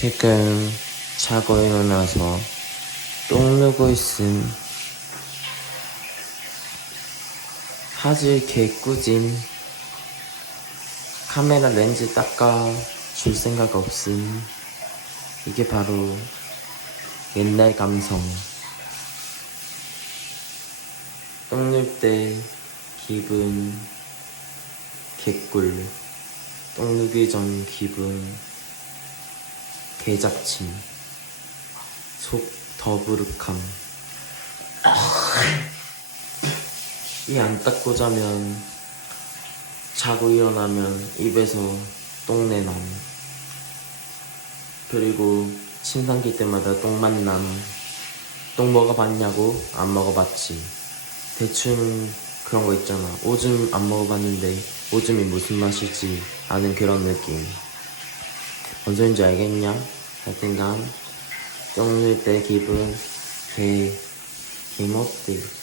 지금 자고 일어나서 똥 누고 있음. 화질 개꾸짐. 카메라 렌즈 닦아 줄 생각 없음. 이게 바로 옛날 감성. 똥눌 때 기분 개꿀. 똥 누기 전 기분 개잡침. 속 더부룩함. 이 안 닦고 자면 자고 일어나면 입에서 똥내 남. 그리고 침상기 때마다 똥만 남. 똥 먹어봤냐고? 안 먹어봤지. 대충 그런 거 있잖아. 오줌 안 먹어봤는데 오줌이 무슨 맛일지 아는 그런 느낌. 뭔 소린지 알겠냐? 똥눌때 기분 개 개멋들.